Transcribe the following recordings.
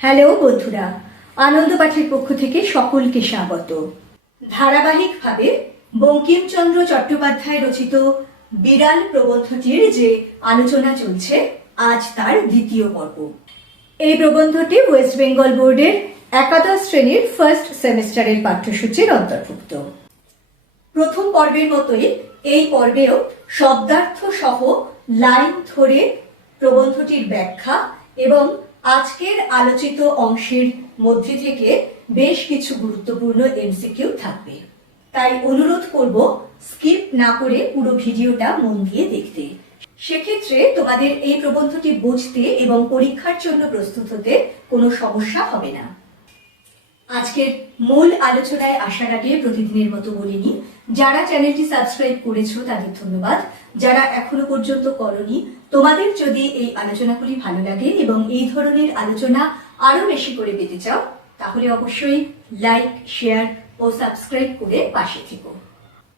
Hello বন্ধুরা আনন্দ পাঠের পক্ষ থেকে সকলকে স্বাগত। ধারাবাহিকভাবে বঙ্কিমচন্দ্র চট্টোপাধ্যায় রচিত বিড়াল প্রবন্ধটির যে আলোচনা চলছে, আজ তার দ্বিতীয় পর্ব। এই প্রবন্ধটি ওয়েস্ট বেঙ্গল বোর্ডের একাদশ শ্রেণির ফার্স্ট সেমিস্টারের পাঠ্যসূচির অন্তর্ভুক্ত। প্রথম পর্বের মতোই এই পর্বেও শব্দার্থ সহ লাইন ধরে প্রবন্ধটির ব্যাখ্যা এবং আজকের আলোচিত অংশের মধ্যে থেকে বেশ কিছু গুরুত্বপূর্ণ এমসিকিউ থাকবে। তাই অনুরোধ করব, স্কিপ না করে পুরো ভিডিওটা মন দিয়ে দেখতে। সেক্ষেত্রে তোমাদের এই প্রবন্ধটি বুঝতে এবং পরীক্ষার জন্য প্রস্তুত হতে কোনো সমস্যা হবে না। আজকের মূল আলোচনায় আসার আগে প্রতিদিনের মতো বলিনি। যারা চ্যানেলটি সাবস্ক্রাইব করেছ তাদের ধন্যবাদ। যারা এখনও পর্যন্ত করনি, তোমাদের যদি এই আলোচনাগুলি ভালো লাগে এবং এই ধরনের আলোচনা আরও বেশি করে পেতে চাও, তাহলে অবশ্যই লাইক, শেয়ার ও সাবস্ক্রাইব করে পাশে থেকো।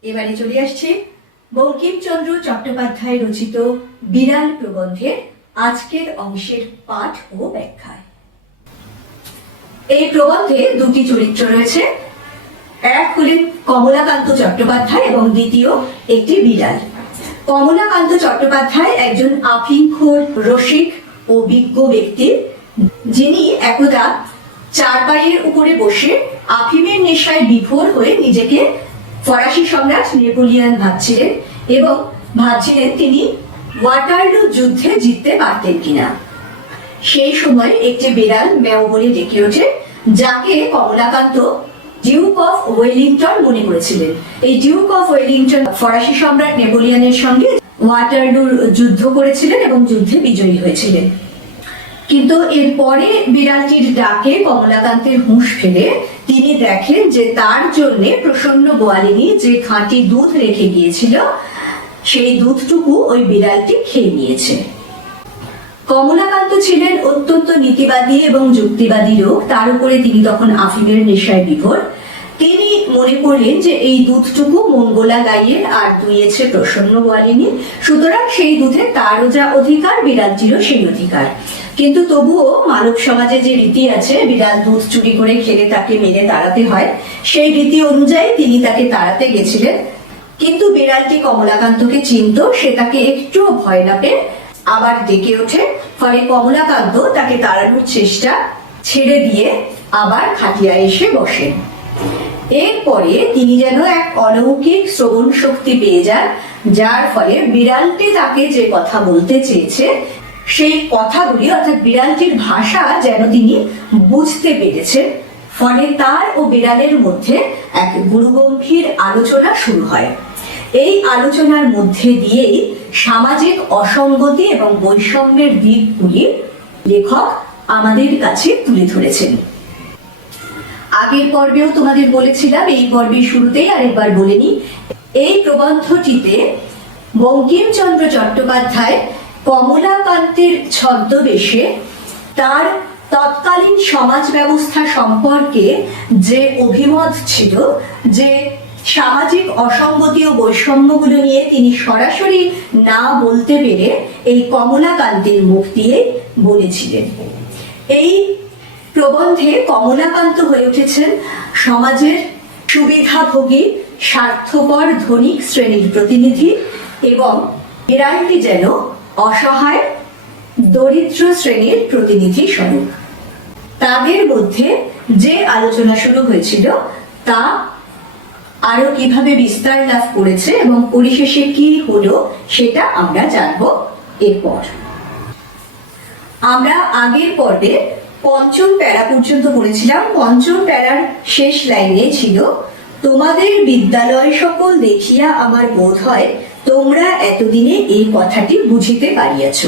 এবারে চলে আসছে বঙ্কিমচন্দ্র চট্টোপাধ্যায় রচিত বিড়াল প্রবন্ধের আজকের অংশের পাঠ ও ব্যাখ্যায়। এই প্রবন্ধে দুটি চরিত্র রয়েছে এক হলেন কমলাকান্ত চট্টোপাধ্যায় এবং দ্বিতীয় একটি বিড়াল। কমলাকান্ত চট্টোপাধ্যায় একজন আফিংখোর রসিক ও বিজ্ঞ ব্যক্তি, যিনি একদা চারপাইয়ের উপরে বসে আফিমের নেশায় বিভোর হয়ে নিজেকে ফরাসি সম্রাট নেপোলিয়ান ভাবছিলেন এবং ভাবছিলেন তিনি ওয়াটারলু যুদ্ধে জিততে পারতেন কিনা। সেই সময় একটি বিড়াল ম্যাও বলে ডেকে ওঠে, যাকে কমলাকান্ত ডিউক অফ ওয়েলিংটন মনে করেছিলেন। এই ডিউক অফ ওয়েলিংটন ফরাসি সম্রাট নেপোলিয়ানের সঙ্গে ওয়াটারলুর যুদ্ধ করেছিলেন এবং যুদ্ধে বিজয়ী হয়েছিলেন। কিন্তু এরপরে বিড়ালটির ডাকে কমলাকান্তের হুঁশ ফেলে তিনি দেখেন যে তার জন্য প্রসন্ন গোয়ালিনী যে খাঁটি দুধ রেখে গিয়েছিল, সেই দুধটুকু ওই বিড়ালটি খেয়ে নিয়েছে। কমলাকান্ত ছিলেন অত্যন্ত নীতিবাদী এবং যুক্তিবাদী লোক। তার উপরে তিনি তখন আফিমের নেশায় বিভোর। তিনি মনে করলেন যে এই দুধটুকু মঙ্গলা গাইয়ের আর দুইয়েছে প্রসন্ন গোয়ালিনী। সুতরাং সেই দুধে তারও যা অধিকার, বিড়ালটিরও সেই অধিকার। কিন্তু তবুও মানব সমাজে যে রীতি আছে, বিড়াল দুধ চুরি করে খেলে তাকে মেরে তাড়াতে হয়, সেই রীতি অনুযায়ী তিনি তাকে তাড়াতে গেছিলেন। কিন্তু বিড়ালটি কমলাকান্তকে চিনত, সে তাকে একটুও ভয় না পেয়ে আবার ডেকে ওঠে। ফলে কমলাকান্ত তাকে তাড়ানোর চেষ্টা ছেড়ে দিয়ে আবার খাটিয়ায় এসে বসেন এরপরে তিনি যেন এক অলৌকিক শ্রবণ শক্তি পেয়ে যান, যার ফলে বিড়ালটি তাকে যে কথা বলতে চেয়েছে, সেই কথাগুলি অর্থাৎ বিড়ালটির ভাষা যেন তিনি বুঝতে পেরেছেন। ফলে তার ও বিড়ালের মধ্যে এক গুরুগম্ভীর আলোচনা শুরু হয়। এই আলোচনার মধ্যে দিয়েই সামাজিক অসঙ্গতি এবং বৈষম্যের দিকগুলি লেখক আমাদের কাছে তুলে ধরেছেন। আগের পর্বেও তোমাদের বলেছিলাম, এই পর্বের শুরুতেই আরেকবার বলেনি এই প্রবন্ধটিতে বঙ্কিমচন্দ্র চট্টোপাধ্যায় কমলাকান্তের ছদ্মবেশে তার তৎকালীন সমাজ ব্যবস্থা সম্পর্কে যে অভিমত ছিল, যে সামাজিক অসঙ্গতি ও বৈষম্যগুলো নিয়ে তিনি সরাসরি না বলতে পেরে এই কমলাকান্তের মুখ দিয়ে বলেছিলেন। এই প্রবন্ধে কমলাকান্ত হয়ে উঠেছেন সমাজের সুবিধাভোগী, স্বার্থপর ধনিক শ্রেণির প্রতিনিধি এবং বিড়ালটি যেন অসহায়, দরিদ্র শ্রেণির প্রতিনিধি স্বরূপ। তাদের মধ্যে যে আলোচনা শুরু হয়েছিল তা আরও কীভাবে বিস্তার লাভ করেছে এবং পরিশেষে কি হলো সেটা আমরা জানব এরপর। আমরা আগের পর্বে পঞ্চম প্যারা পর্যন্ত পড়েছিলাম। পঞ্চম প্যারার শেষ লাইনে ছিল, তোমাদের বিদ্যালয় সকল দেখিয়া আমার বোধ হয় তোমরা এতদিনে এই কথাটি বুঝিতে পারিয়াছ।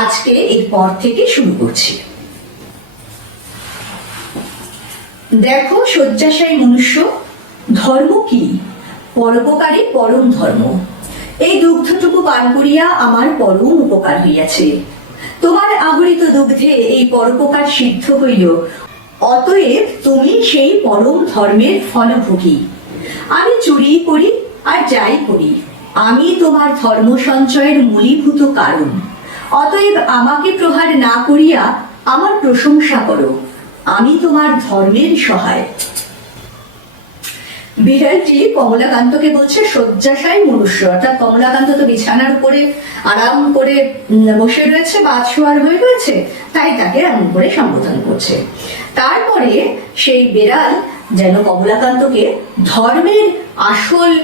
আজকে এরপর থেকে শুরু করছি। দেখো শয্যাশায়ী মনুষ্য ধর্ম কি? পরোপকারী পরম ধর্ম। এই দুগ্ধটুকু পান করিয়া আমার পরম উপকার হইয়াছে। তোমার আহরিত দুগ্ধে এই পরোপকার সিদ্ধ হইল। অতএব তুমি সেই পরম ধর্মের ফলভোগী। আমি চুরি করি আর যাই করি। আমি তোমার ধর্ম সঞ্চয়ের মূলীভূত কারণ। অতএব আমাকে প্রহার না করিয়া আমার প্রশংসা করো। আমি তোমার ধর্মের সহায় বিড়ালটি কমলাকান্তকে বলছে, শয্যাশায় মনুষ্য। অর্থাৎ কমলাকান্ত তো বিছানার উপরে আরাম করে বসে রয়েছে, বা শোয়ার হয়ে রয়েছে, তাই তাকে এমন করে সম্বোধন করছে। তারপরে সেই বিড়াল যেন কমলাকান্তকে ধর্মের আসল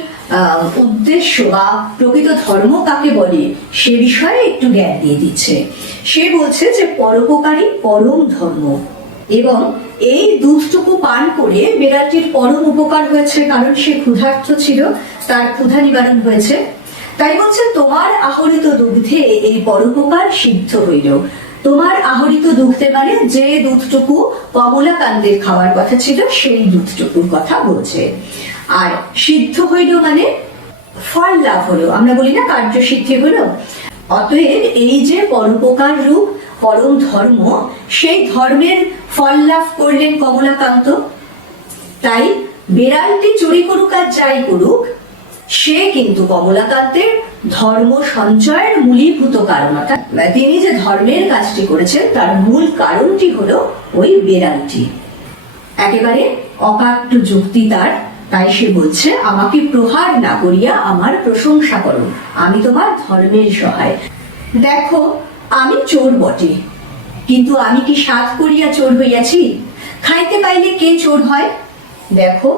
উদ্দেশ্য বা প্রকৃত ধর্ম কাকে বলে, সে বিষয়ে একটু জ্ঞান দিয়ে দিচ্ছে। সে বলছে যে, পরোপকারী পরম ধর্ম। এবং এই দুধটুকু পান করে বিড়ালটির পরম উপকার হয়েছে, কারণ সে ক্ষুধার্ত ছিল, তার ক্ষুধা নিবারণ হয়েছে। তাই বলছে, তোমার আহরিত দুগ্ধে এই পরোপকার সিদ্ধ হইল। তোমার আহরিত দুগ্ধে মানে যে দুধটুকু কমলাকান্তের খাওয়ার কথা ছিল, সেই দুধটুকুর কথা বলছে। আর সিদ্ধ হইল মানে ফল লাভ হলো। আমরা বলি না কার্য সিদ্ধি হলো? অতএব এই যে পরোপকার রূপ, পরম ধর্ম, সেই ধর্মের ফল লাভ করলেন কমলাকান্ত। তাই বিড়ালটি চুরি করুক আর যাই করুক, সে কিন্তু কমলাকান্তের ধর্ম সঞ্চয়ের মূলীভূত কারণ। অর্থাৎ তিনি যে ধর্মের কাজটি করেছেন, তার মূল কারণটি হলো ওই বিড়ালটি। একেবারে অকাট্য যুক্তি তার, তাই সে বলছে, আমাকে প্রহার না করিয়া আমার প্রশংসা করো। আমি তোমার ধর্মের সহায়। দেখো, আমি চোর বটে। কিন্তু আমি কি সাধ করিয়া চোর হইয়াছি? খাইতে পাইলে কে চোর হয়? দেখো,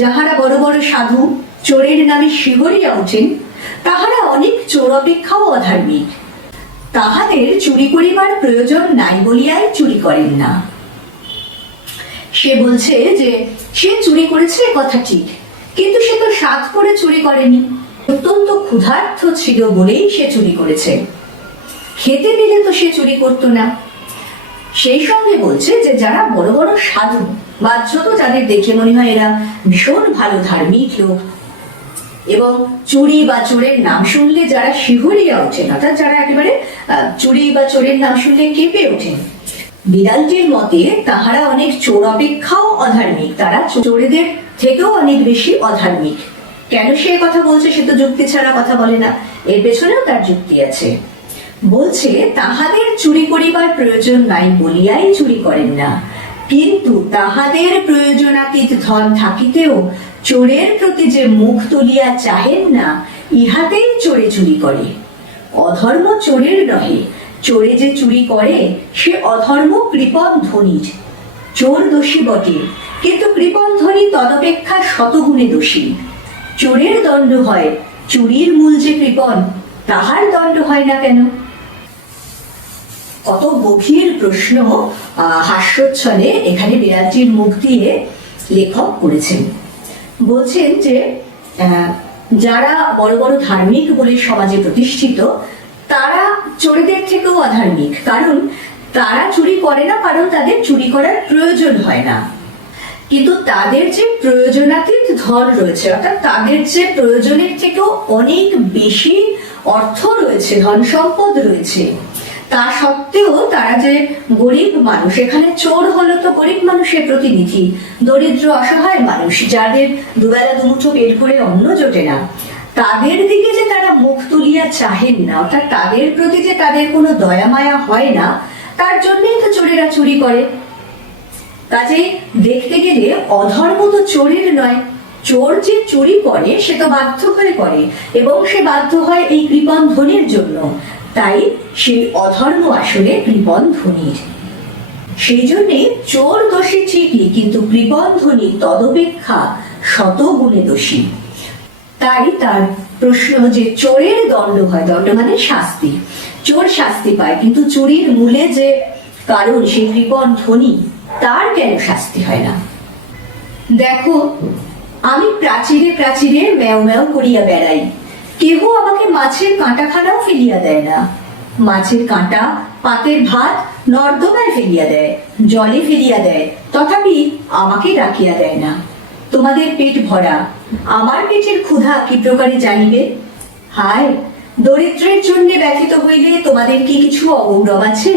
যাহারা বড় বড় সাধু চোরের নামে শিহরিয়া ওঠেন তাহারা অনেক চোর অপেক্ষাও অধার্মিক। তাহাদের চুরি করিবার প্রয়োজন নাই বলিয়াই চুরি করেন না। সে বলছে যে, সে চুরি করেছে কথা ঠিক, কিন্তু সে তো সাধ করে চুরি করেনি। অত্যন্ত ক্ষুধার্থ ছিল বলেই সে চুরি করেছে। খেতে দিলে তো সে চুরি করতো না। সেই সঙ্গে বলছে যে যারা বড় বড় সাধু বাহ্যত যাদের দেখে মনে হয় এরা ভীষণ ভালো ধার্মিক লোক। এবং চুরি বা চোরের নাম শুনলে যারা শিহরিয়া ওঠেন, অর্থাৎ যারা একেবারে চুরি বা চোরের নাম শুনলে কেঁপে ওঠেন। বিড়ালটির মতে তাহারা অনেক চোর অপেক্ষাও অধার্মিক, তারা চোরেদের থেকেও অনেক বেশি অধার্মিক। কেন সে কথা বলছে সে তো যুক্তি ছাড়া কথা বলে না। এর পেছনেও তার যুক্তি আছে। বলছে, তাহাদের চুরি করিবার প্রয়োজন নাই বলিয়াই চুরি করেন না। কিন্তু তাহাদের প্রয়োজনাতীত ধন থাকিতেও চোরের প্রতি যে মুখ তুলিয়া চাহেন না, ইহাতেই চোরে চুরি করে। অধর্ম চোরের নহে, চোরে যে চুরি করে, সে অধর্ম কৃপণ ধনির। চোর দোষী বটে, কিন্তু কৃপণ ধনী তদপেক্ষা শতগুণে দোষী। চোরের দণ্ড হয়, চুরির মূল যে কৃপণ, তাহার দণ্ড হয় না কেন? কত গভীর প্রশ্ন হাস্যোচ্ছলে এখানে বিড়ালটির মুখ দিয়ে লেখক করেছেন। বলছেন যে যারা বড় বড় ধার্মিক বলে সমাজে প্রতিষ্ঠিত, তারা চোরেদের থেকেও অধার্মিক, কারণ তারা চুরি করে না, কারণ তাদের চুরি করার প্রয়োজন হয় না। কিন্তু তাদের যে প্রয়োজনাতীত ধন রয়েছে, অর্থাৎ তাদের যে প্রয়োজনের থেকেও অনেক বেশি অর্থ রয়েছে ধন সম্পদ রয়েছে তা সত্ত্বেও তারা যে গরিব মানুষ, এখানে চোর হলো তো গরিব মানুষের প্রতিনিধি, দরিদ্র অসহায় মানুষ, যাদের দুবেলা দুমুঠো পেট ভরে অন্ন জোটে না। তাদের দিকে যে তারা মুখ তুলিয়া চাহেন না, অর্থাৎ তাদের প্রতি যে তাদের কোনো দয়া মায়া হয় না, তার জন্যই তো চোরেরা চুরি করে। কাজে দেখতে গেলে অধর্ম তো চোরের নয়, চোর যে চুরি করে, সে তো বাধ্য হয়ে করে, এবং সে বাধ্য হয় এই কৃপণ ধনির জন্য। তাই সেই অধর্ম আসলে কৃপণ ধনির। সেই জন্যে চোর দোষী ঠিকই, কিন্তু কৃপণ ধনী তদপেক্ষা শত গুণে দোষী। তাই তার প্রশ্ন যে চোরের দণ্ড হয়, দণ্ড মানে শাস্তি। চোর শাস্তি পায়, কিন্তু চুরির মূলে যে কারণ সেই কৃপণ ধনী, তার কেন শাস্তি হয় না? দেখো, আমি প্রাচীরে প্রাচীরে ম্যাও ম্যাও করিয়া বেড়াই। কেহ আমাকে মাছের কাঁটাখানাও ফেলিয়া দেয় না। মাছের কাঁটা পাতের ভাত নর্দমায় ফেলিয়া দেয়, জলে ফেলিয়া দেয়, তথাপি আমাকে ডাকিয়া দেয় না। তোমাদের পেট ভরা, আমার পেটের ক্ষুধা কি প্রকারে জানিবে? হায়, দরিদ্রের জন্য ব্যথিত হইলে তোমাদের কি কিছু অগৌরব আছে?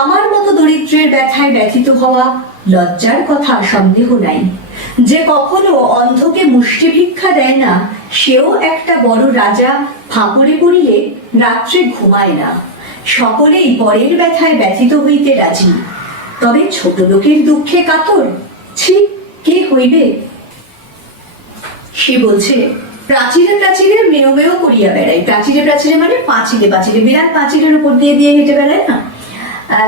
আমার মতো দরিদ্রের ব্যথায় ব্যথিত হওয়া লজ্জার কথা সন্দেহ নাই। যে কখনো অন্ধকে মুষ্টি ভিক্ষা দেয় না, সেও একটা বড় রাজা ফাঁপড়ে পড়িলে রাত্রে ঘুমায় না। সকলেই পরের ব্যথায় ব্যথিত হইতে রাজি। তবে ছোট লোকের দুঃখে কাতর, ছি, কে হইবে? সে বলছে, প্রাচীরে প্রাচীরে মেয় মেয় করিয়া বেড়াই। প্রাচীরে প্রাচীরে মানে পাঁচিলে পাঁচিলে বিরাট পাঁচিলের উপর দিয়ে দিয়ে হেঁটে বেড়ায় না?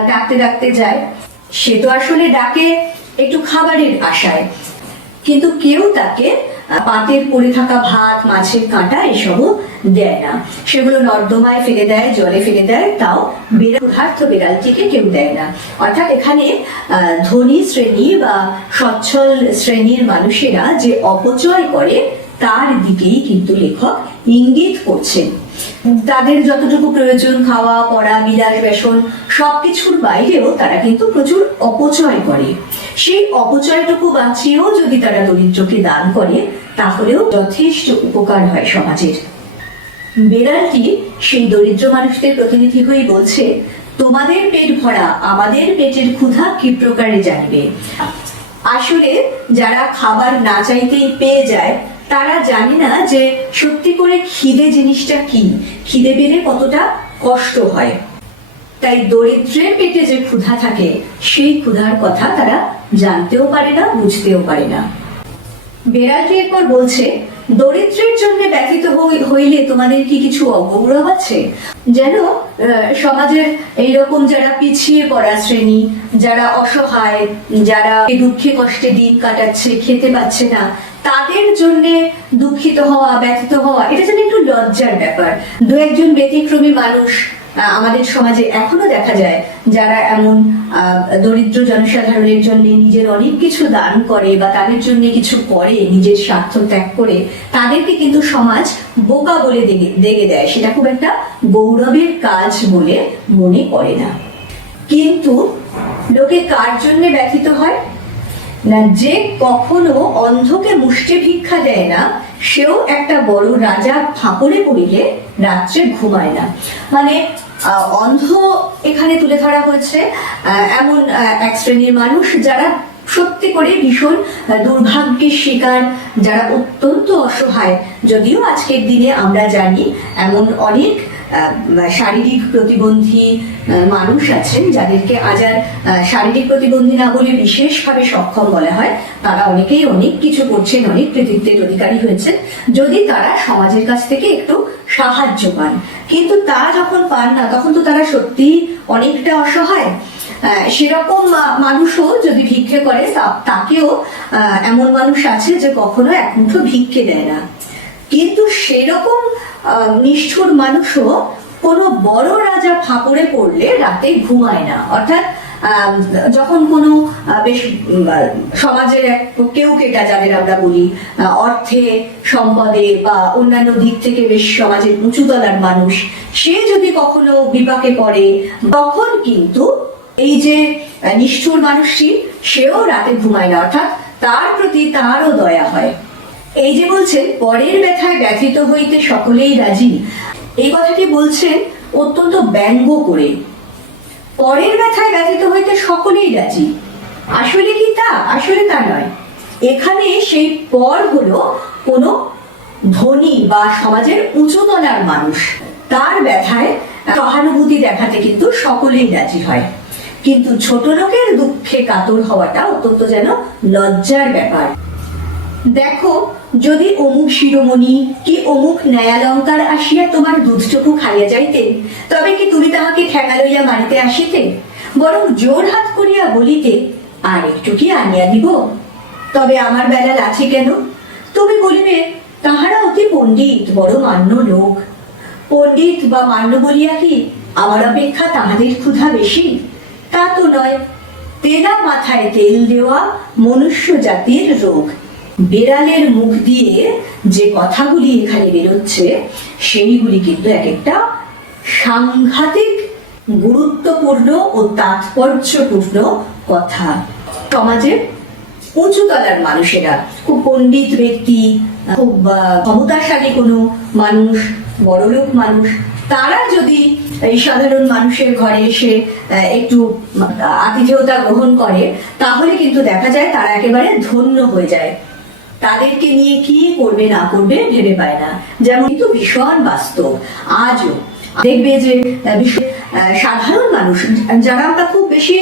ডাকতে ডাকতে যায়। সে তো আসলে ডাকে একটু খাবারের আশায়। কিন্তু কেউ তাকে পাতের পড়ে থাকা ভাত, মাছের কাঁটা এসবও দেয় না। সেগুলো নর্দমায় ফেলে দেয়, জলে ফেলে দেয়, তাও বেড়ার্থ বিড়ালটিকে কেউ দেয় না। অর্থাৎ এখানে ধনী শ্রেণি বা সচ্ছল শ্রেণির মানুষেরা যে অপচয় করে, তার দিকেই কিন্তু লেখক ইঙ্গিত করছেন। তাদের যতটুকু প্রয়োজন, খাওয়া, পড়া, বিলাস, বেসন, সবকিছুর বাইরেও তারা কিন্তু প্রচুর অপচয় করে। সেই অপচয়টুকু বাঁচিয়েও যদি তারা দরিদ্রকে দান করে, তাহলেও যথেষ্ট উপকার হয় সমাজের। বেড়ালটি সেই দরিদ্র মানুষদের প্রতিনিধি হয়ে বলছে, তোমাদের পেট ভরা, আমাদের পেটের ক্ষুধা কি প্রকারে জানবে? আসলে যারা খাবার না চাইতেই পেয়ে যায় তারা জানে না যে সত্যি করে খিদে জিনিসটা কি? খিদে পেলে কতটা কষ্ট হয়। তাই দরিদ্রের পেটে যে ক্ষুধা থাকে, সেই ক্ষুধার কথা তারা জানতেও পারে না, বুঝতেও পারে না। বেড়ালটি এরপর বলছে, দরিদ্রের জন্য ব্যথিত হই- হইলে তোমাদের কি কিছু অগৌরব আছে? যেন সমাজের এইরকম যারা পিছিয়ে পড়া শ্রেণি, যারা অসহায়, যারা দুঃখে কষ্টে দিন কাটাচ্ছে, খেতে পাচ্ছে না তাদের জন্য দুঃখিত হওয়া, ব্যথিত হওয়া, এটা যেন একটু লজ্জার ব্যাপার। দু একজন ব্যতিক্রমী মানুষ আমাদের সমাজে এখনও দেখা যায়, যারা এমন দরিদ্র জনসাধারণের জন্য নিজের অনেক কিছু দান করে বা তাদের জন্য কিছু করে, নিজের স্বার্থ ত্যাগ করে, তাদেরকে কিন্তু সমাজ বোকা বলে দেখে দেয়। সেটা খুব একটা গৌরবের কাজ বলে মনে করে না। কিন্তু লোকে কার জন্য ব্যথিত হয়? না যে কখনো অন্ধকে মুষ্টি ভিক্ষা দেয় না, সেও একটা বড় রাজা ফাঁপড়ে পড়িলে রাত্রে ঘুমায় না। মানে অন্ধ এখানে তুলে ধরা হয়েছে। এমন এক শ্রেণির মানুষ যারা সত্যি করে ভীষণ দুর্ভাগ্যের শিকার, যারা অত্যন্ত অসহায়। যদিও আজকের দিনে আমরা জানি, এমন অনেক শারীরিক প্রতিবন্ধী মানুষ আছেন যাদেরকে আজ আর শারীরিক প্রতিবন্ধী না বলে বিশেষভাবে সক্ষম বলা হয়। তারা অনেকেই অনেক কিছু করছেন, অনেক কৃতিত্বের অধিকারী হয়েছেন। যদি তারা সমাজের কাছ থেকে একটু সাহায্য পান। কিন্তু তা যখন পান না, তখন তো তারা সত্যি অনেকটা অসহায়। সেরকম মানুষও যদি ভিক্ষে করে তাকেও এমন মানুষ আছে যে কখনো এক মুঠো ভিক্ষে দেয় না। কিন্তু সেরকম নিষ্ঠুর মানুষও কোনো বড় রাজা ফাঁপড়ে পড়লে রাতে ঘুমায় না। অর্থাৎ যখন কোনো বেশ সমাজের এক কেউ কেটা, যাদের আমরা বলি অর্থে, সম্পদে বা অন্যান্য দিক থেকে বেশ সমাজের উঁচুতলার মানুষ, সে যদি কখনো বিপাকে পড়ে, তখন কিন্তু এই যে নিষ্ঠুর মানুষটি, সেও রাতে ঘুমায় না। অর্থাৎ, তার প্রতি তারও দয়া হয়। এই যে বলছেন, পরের ব্যথায় ব্যথিত হইতে সকলেই রাজি। এই কথাটি বলছেন অত্যন্ত ব্যঙ্গ করে। পরের ব্যথায় ব্যথিত হইতে সকলেই রাজি। আসলে কি তা? আসলে তা নয়। এখানে সেই পর হলো কোনো ধনী বা সমাজের উঁচুতলার মানুষ। তার ব্যথায় সহানুভূতি দেখাতে কিন্তু সকলেই রাজি হয়। কিন্তু ছোট লোকের দুঃখে কাতর হওয়াটা অত্যন্ত যেন লজ্জার ব্যাপার। দেখো, যদি অমুক শিরোমণি কি অমুক ন্যায়ালঙ্কার আসিয়া তোমার দুধটুকু খাইয়া যাইতেন তবে কি তুমি তাহাকে ঠেকা লইয়া মারিতে আসিতে? বরং জোর হাত করিয়া বলিতে, আর একটু কি আনিয়া দিব? তবে আমার বেলা আছে কেন? তুমি বলিবে, তাহারা অতি পণ্ডিত, বড় মান্য লোক। পণ্ডিত বা মান্য বলিয়া কি আমার অপেক্ষা তাহাদের ক্ষুধা বেশি? তা তো নয়, তেলা মাথায় তেল দেওয়া মনুষ্য জাতির রোগ। বেড়ালের মুখ দিয়ে যে কথাগুলি এখানে বেরোচ্ছে, সেইগুলি কিন্তু এক একটা সাংঘাতিক, গুরুত্বপূর্ণ ও তাৎপর্যপূর্ণ কথা। সমাজের উঁচুতলার মানুষেরা, খুব পণ্ডিত ব্যক্তি, খুব ক্ষমতাশালী কোনো মানুষ, বড়লোক মানুষ, তারা যদি এই সাধারণ মানুষের ঘরে এসে একটু, আতিথেয়তা গ্রহণ করে, তাহলে কিন্তু দেখা যায় তারা একেবারে ধন্য হয়ে যায়। তাদেরকে নিয়ে কি করবে, না করবে ভেবে পায় না। যেমন কিন্তু ভীষণ বাস্তব। আজও দেখবে যে সাধারণ মানুষ, যারা আমরা খুব বেশি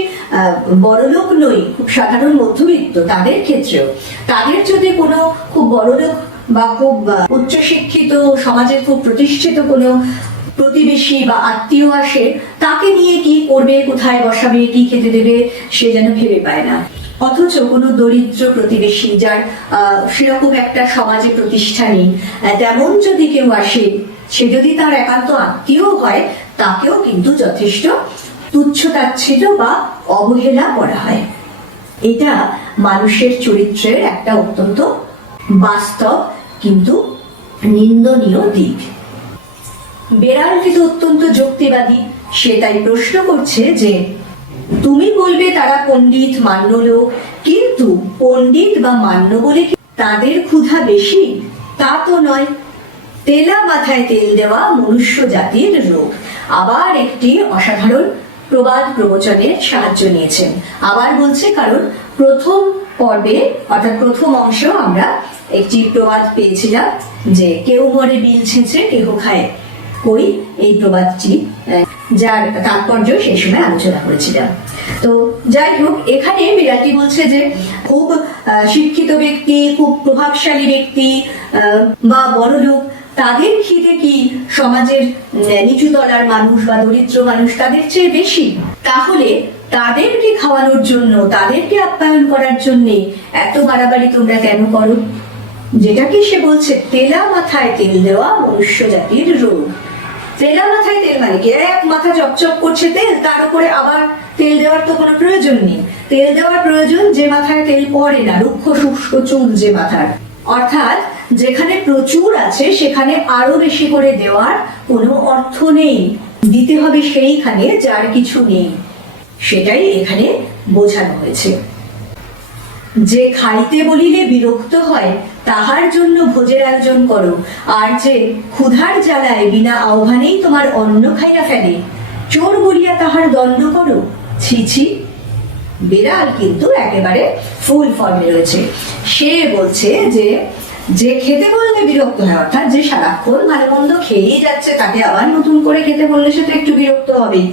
বড়লোক নই, খুব সাধারণ মধ্যবিত্ত, তাদের ক্ষেত্রেও, তাদের যদি কোনো খুব বড়লোক বা খুব উচ্চশিক্ষিত সমাজের খুব প্রতিষ্ঠিত কোনো প্রতিবেশী বা আত্মীয় আসে, তাকে নিয়ে কি করবে, কোথায় বসাবে, কি খেতে দেবে, সে যেন ভেবে পায় না। অথচ কোনো দরিদ্র প্রতিবেশী যার সেরকম একটা সমাজে প্রতিষ্ঠা নেই তেমন যদি কেউ আসে, সে যদি তার একান্ত আত্মীয় হয়, তাকেও কিন্তু যথেষ্ট তুচ্ছ বা অবহেলা করা হয়। এটা মানুষের চরিত্রের একটা অত্যন্ত বাস্তব কিন্তু নিন্দনীয় দিক। বেড়াল কিন্তু অত্যন্ত যুক্তিবাদী, সে তাই প্রশ্ন করছে যে তুমি বলবে তারা পণ্ডিত মান্য লোক কিন্তু পণ্ডিত বা মান্য বলে তাদের ক্ষুধা বেশি? তা তো নয়। তেলা মাথায় তেল দেওয়া মনুষ্য জাতির রোগ। আবার একটি অসাধারণ প্রবাদ প্রবচনের সাহায্য নিয়েছেন। আবার বলছে কারণ প্রথম পর্বে, অর্থাৎ প্রথম অংশ আমরা একটি প্রবাদ পেয়েছিলাম যে কেউ মরে বিল ছেঁচে, কেহ খায়। কই এই প্রবাদটি যার তাৎপর্য সেই সময় আলোচনা করেছিলাম। তো যাই হোক, এখানে বিরাটি বলছে যে খুব শিক্ষিত ব্যক্তি, খুব প্রভাবশালী ব্যক্তি বা বড় লোক তাদের খিদে কি সমাজের নিচু তলার মানুষ বা দরিদ্র মানুষ তাদের চেয়ে বেশি? তাহলে তাদেরকে খাওয়ানোর জন্য, তাদেরকে আপ্যায়ন করার জন্য এত বাড়াবাড়ি তোমরা কেন করো? যেটাকে সে বলছে, তেলা মাথায় তেল দেওয়া মনুষ্য জাতির রোগ। তেলা মাথায় তেল মানে কি? এক মাথা চপচপ করছে তেল, তার উপরে আবার তেল দেওয়ার তো কোনো প্রয়োজন নেই। তেল দেওয়ার প্রয়োজন যে মাথায় তেল পড়ে না, রুক্ষ শুষ্ক চুল যে মাথার। অর্থাৎ যেখানে প্রচুর আছে, সেখানে আরও বেশি করে দেওয়ার কোনো অর্থ নেই। দিতে হবে সেইখানে, যার কিছু নেই। সেটাই এখানে বোঝানো হয়েছে। যে খাইতে বলিলে বিরক্ত হয়, তাহার জন্য ভোজের আয়োজন করো। আর যে ক্ষুধার জ্বালায় বিনা আহ্বানেই তোমার অন্ন খাইয়া ফেলে, চোর বলিয়া তাহার দণ্ড করো। ছি ছি। বিড়াল কিন্তু একেবারে ফুল ফর্মে রয়েছে। সে বলছে যে যে খেতে বললে বিরক্ত হয়, অর্থাৎ যে সারাক্ষণ ভালো মন্দ খেয়েই যাচ্ছে, তাকে আবার নতুন করে খেতে বললে সে তো একটু বিরক্ত হবেই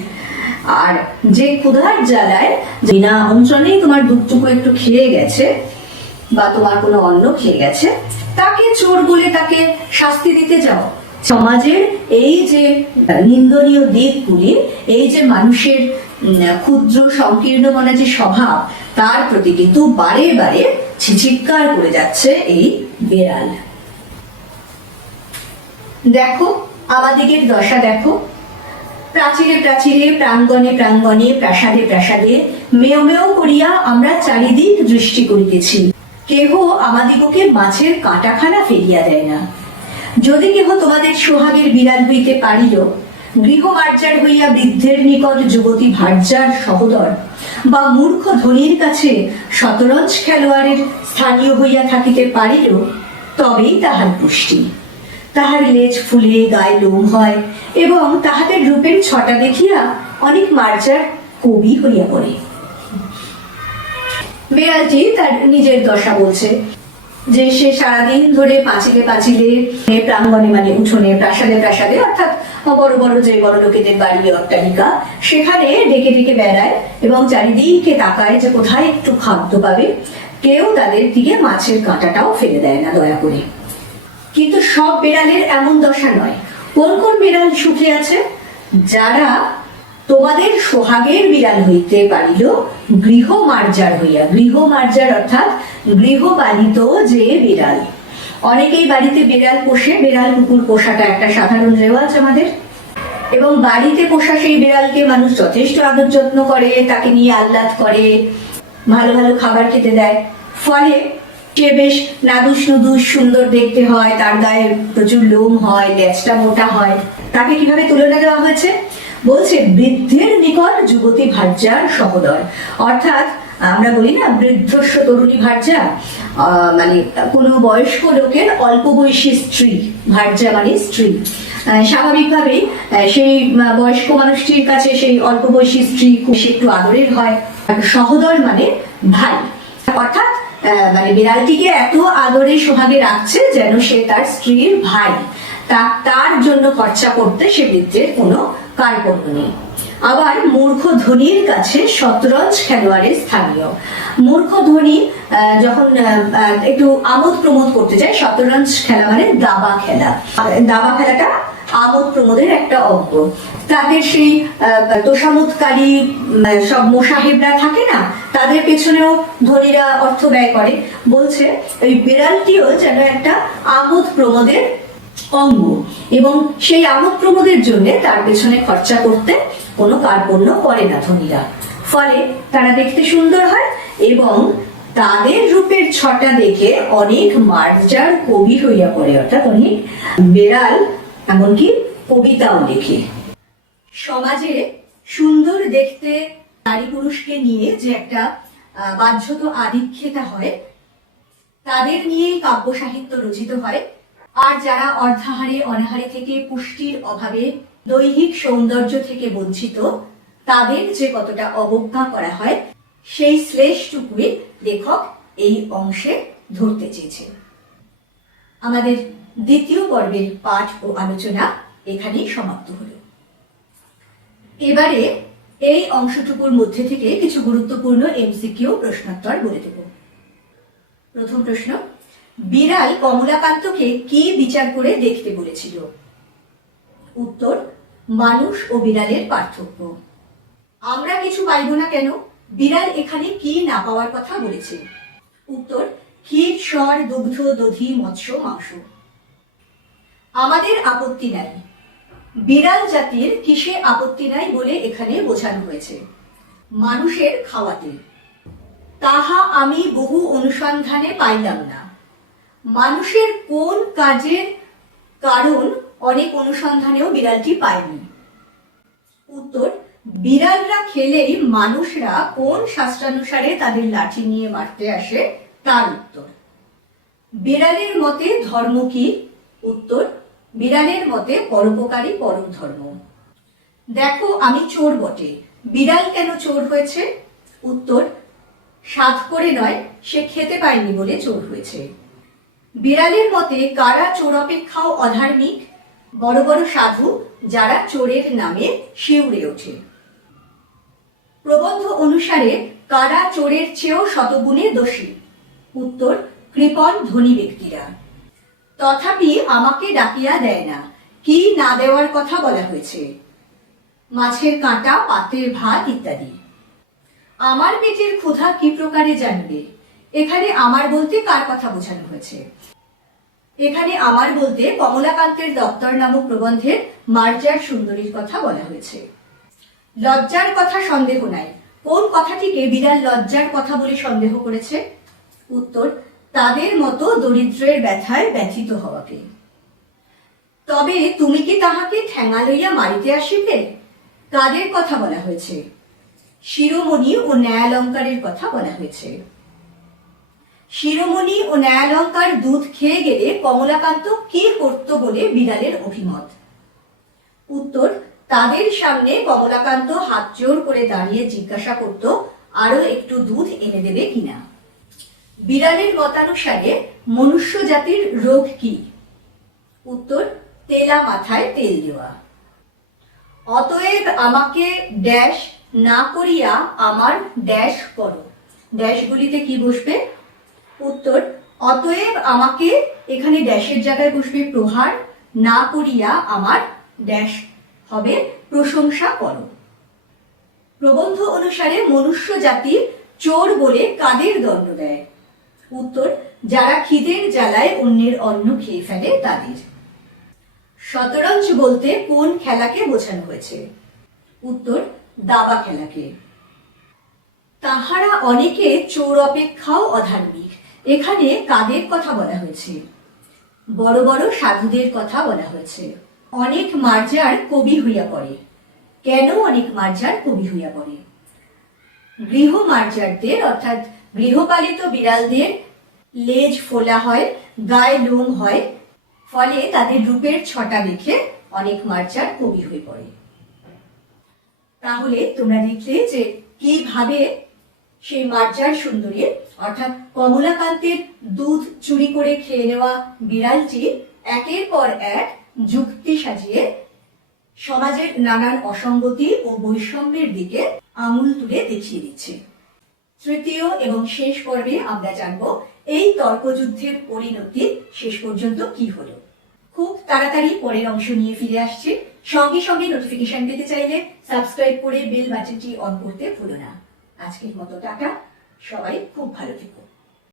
আর যে ক্ষুধার জ্বালায় বিনা আমন্ত্রণেই তোমার দুধটুকু একটু খেয়ে গেছে বা তোমার কোনো অন্ন খেয়ে গেছে, তাকে চোর বলে তাকে শাস্তি দিতে যাও। সমাজের এই যে নিন্দনীয় দিকগুলি, এই যে মানুষের ক্ষুদ্র সংকীর্ণ মনে যে স্বভাব, তার প্রতি কিন্তু বারে বারে ছিচিৎকার করে যাচ্ছে এই বেড়াল। দেখো, আমাদিগের দশা দেখো। প্রাচীরে প্রাচীরে, প্রাঙ্গণে প্রাঙ্গণে, প্রাসাদে প্রাসাদে মেয় মেয় করিয়া আমরা চারিদিক দৃষ্টি করিতেছি। কেহ আমাদিগকে মাছের কাঁটাখানা ফেলিয়া দেয় না। যদি কেহ তোমাদের সোহাগের বিড়াল হইতে পারিল গৃহ গৃহমার্জার হইয়া বৃদ্ধের নিকট যুবতী ভার্যার সহদর বা মূর্খ ধনীর কাছে শতরঞ্জ খেলোয়াড়ের স্থানীয় হইয়া থাকিতে পারিল, তবেই তাহার পুষ্টি। তাহার লেজ ফুলিয়ে গায়ে লোম হয় এবং তাহাদের রূপের ছটা দেখিয়া অনেক মার্জার কবি হইয়া পড়ে। বেড়ালটি তার নিজের দশা বলছে যে সে সারাদিন ধরে পাঁচিলে পাঁচিলে প্রাঙ্গণে মানে উঠোনে প্রাসাদে প্রাসাদে অর্থাৎ বড় বড় যে বড় লোকেদের বাড়ি, অট্টালিকা, সেখানে ডেকে ডেকে বেড়ায় এবং চারিদিকে তাকায় যে কোথায় একটু খাদ্য পাবে, কেউ তাদের দিকে মাছের কাঁটাটাও ফেলে দেয় না দয়া করে। কিন্তু সব বেড়ালের এমন দশা নয়। কোন কোন বিড়াল সুখে আছে? যারা তোমাদের সোহাগের বিড়াল হইতে পারিল গৃহ মার্জার হইয়া। গৃহ মার্জার অর্থাৎ গৃহপালিত যে বিড়াল। অনেকেই বাড়িতে বিড়াল পোষে, বিড়াল কুকুর পোষাটা একটা সাধারণ রেওয়াজ আমাদের। এবং বাড়িতে পোষা সেই বিড়ালকে মানুষ যথেষ্ট আদর যত্ন করে, তাকে নিয়ে আহ্লাদ করে, ভালো ভালো খাবার খেতে দেয়। ফলে সে বেশ নাদুস সুন্দর দেখতে হয়, তার গায়ে প্রচুর লোম হয়, লেজটা মোটা হয়। তাকে কীভাবে তুলনা দেওয়া হয়েছে? বলছে, বৃদ্ধের নিকট যুবতী ভার্যার সহদর। অর্থাৎ, আমরা বলি না, বৃদ্ধস্ব তরুণী ভার্যা মানে কোনো বয়স্ক লোকের অল্প বয়সী স্ত্রী, ভার্যা মানে স্ত্রী। স্বাভাবিকভাবেই সেই বয়স্ক মানুষটির কাছে সেই অল্প বয়সী স্ত্রী খুব একটু আদরের হয়। সহদর মানে ভাই। অর্থাৎ মানে বিড়ালটিকে এত আদরে সোহাগে রাখছে যেন সে তার স্ত্রীর ভাই। তা তার জন্য খরচা করতে সে বৃদ্ধের কোনো কার্পণ্য নেই। আবার মূর্খ ধোনির কাছে শতরঞ্জ খেলোয়াড়ের স্থানীয়। মূর্খ ধোনি যখন একটু আমোদ প্রমোদ করতে যায়, শতরঞ্জ খেলা মানে দাবা খেলা। দাবা খেলাটা আমোদ প্রমোদের একটা অঙ্গ। তাদের সেই আহ, তোষামোদকারী সব মোসাহেবরা থাকে না তাদের পেছনেও ধনীরা অর্থ ব্যয় করে। বলছে ওই বিড়ালটিও যেন একটা আমোদ প্রমোদের অঙ্গ। এবং সেই আমোদ প্রমোদের জন্য তার পেছনে খরচা করতে কোনো কার্পণ্য করে না ধনীরা। ফলে তারা দেখতে সুন্দর হয় এবং তাদের রূপের ছটা দেখে অনেক মার্জার কবি হইয়া পড়ে। অর্থাৎ অনেক বেড়াল এমনকি কবিতাও লেখে। সমাজে সুন্দর দেখতে নারী পুরুষকে নিয়ে যে একটা আহ, বাহ্যত আধিক্ষেতা হয় তাদের নিয়েই কাব্য সাহিত্য রচিত হয়। আর যারা অর্ধাহারে অনাহারে থেকে পুষ্টির অভাবে দৈহিক সৌন্দর্য থেকে বঞ্চিত তাদের যে কতটা অবজ্ঞা করা হয় সেই শ্লেষটুকুই লেখক এই অংশে ধরতে চেয়েছেন। আমাদের দ্বিতীয় পর্বের পাঠ ও আলোচনা এখানেই সমাপ্ত হলো। এবারে এই অংশটুকুর মধ্যে থেকে কিছু গুরুত্বপূর্ণ এমসিকিউ প্রশ্নোত্তর বলে দেব। প্রথম প্রশ্ন, বিড়াল কমলাকান্তকে কি বিচার করে দেখতে বলেছিল? উত্তর, মানুষ ও বিড়ালের পার্থক্য। আমরা কিছু পাইব না কেন? বিড়াল এখানে কি না পাওয়ার কথা বলেছে। উত্তর, ক্ষীর স্বর দুগ্ধ, দধি, মৎস্য, মাংস। আমাদের আপত্তি নাই। বিড়াল জাতির কিসে আপত্তি নাই বলে এখানে বোঝানো হয়েছে। মানুষের খাওয়াতে। তাহা আমি বহু অনুসন্ধানে পাইলাম না। মানুষের কোন কাজের কারণ অনেক অনুসন্ধানেও বিড়ালটি পায়নি। উত্তর, বিড়ালরা খেলেই মানুষরা কোন শাস্ত্রানুসারে তাদের লাঠি নিয়ে মারতে আসে তার উত্তর। বিড়ালের মতে ধর্ম কি? উত্তর বিড়ালের মতে পরোপকারী পরম ধর্ম। দেখো আমি চোর বটে। বিড়াল কেন চোর হয়েছে? উত্তর, সাধ করে নয়, সে খেতে পায়নি বলে চোর হয়েছে। বিড়ালের মতে কারা চোর অপেক্ষাও অধার্মিক? বড় বড় সাধু, যারা চোরের নামে শিউরে ওঠে। প্রবন্ধ অনুসারে কারা চোরের চেয়েও শতগুণে দোষী? উত্তর, কৃপণ ধনী ব্যক্তিরা। তথাপি আমাকে ডাকিয়া দেয় না। কি না দেওয়ার কথা বলা হয়েছে? মাছের কাঁটা পাতের ভাত ইত্যাদি। আমার পেটের ক্ষুধা কি প্রকারে জানবে? এখানে আমার বলতে কার কথা বোঝানো হয়েছে? এখানে আমার বলতে কমলাকান্তের দপ্তর নামক প্রবন্ধের মার্জার সুন্দরীর কথা বলা হয়েছে। লজ্জার কথা সন্দেহ নাই। কোন কথাটিকে বিড়াল লজ্জার কথা বলে সন্দেহ করেছে? উত্তর তাদের মতো দরিদ্রের ব্যথায় ব্যথিত হওয়াকে। তবে তুমি কি তাহাকে ঠেঙা লইয়া মারিতে আসিবে? কাদের কথা বলা হয়েছে? শিরোমণি ও ন্যায়ালঙ্কারের কথা বলা হয়েছে। শিরোমণি ও ন্যায়ালঙ্কার দুধ খেয়ে গেলে কমলাকান্ত কি করত বলে বিড়ালের অভিমত? উত্তর, তাদের সামনে কমলাকান্ত হাত জোর করে দাঁড়িয়ে জিজ্ঞাসা করত, আরও একটু দুধ এনে দেবে কিনা? বিড়ালের মতানুসারে মনুষ্য জাতির রোগ কি? উত্তর, তেলা মাথায় তেল দেওয়া। অতএব আমাকে ড্যাশ না করিয়া আমার ড্যাশ করো। ড্যাশগুলিতে কি বসবে? উত্তর, অতএব আমাকে এখানে ড্যাশের জায়গায় বসবে প্রহার না করিয়া আমার ড্যাশ। হবে প্রশংসা করো। প্রবন্ধ অনুসারে মনুষ্য জাতি চোর বলে কাদের দণ্ড দেয়? উত্তর, যারা খিদের জ্বালায় অন্যের অন্ন খেয়ে ফেলে তাদের। শতরঞ্জ বলতে কোন খেলাকে বোঝানো হয়েছে? উত্তর, দাবা খেলাকে। তাহারা অনেকে চোর অপেক্ষাও অধার্মিক। এখানে কাদের কথা বলা হয়েছে? বড় বড় সাধুদের কথা বলা হয়েছে। অনেক মার্জার কবি হইয়া পড়ে। কেন অনেক মার্জার কবি হইয়া পড়ে? গৃহ মার্জারদের, অর্থাৎ গৃহপালিত বিড়ালদের লেজ ফোলা হয়, গায়ে লোম হয়, ফলে তাদের রূপের ছটা দেখে অনেক মার্চার কবি হয়ে পড়ে। তাহলে তোমরা দেখলে যে কীভাবে সেই মার্জার সুন্দরী, অর্থাৎ কমলাকান্তের দুধ চুরি করে খেয়ে নেওয়া বিড়ালটি একের পর এক যুক্তি সাজিয়ে সমাজের নানান অসঙ্গতি ও বৈষম্যের দিকে আঙুল তুলে দেখিয়ে দিচ্ছে। তৃতীয় এবং শেষ পর্বে আমরা জানব, এই তর্কযুদ্ধের পরিণতি শেষ পর্যন্ত কি হলো? খুব তাড়াতাড়ি পরের অংশ নিয়ে ফিরে আসছে। সঙ্গে সঙ্গে নোটিফিকেশন পেতে চাইলে সাবস্ক্রাইব করে বেল বাটনটি অন করতে ভুলো না। আজকের মতো টাটা। সবাই খুব ভালো থেকো।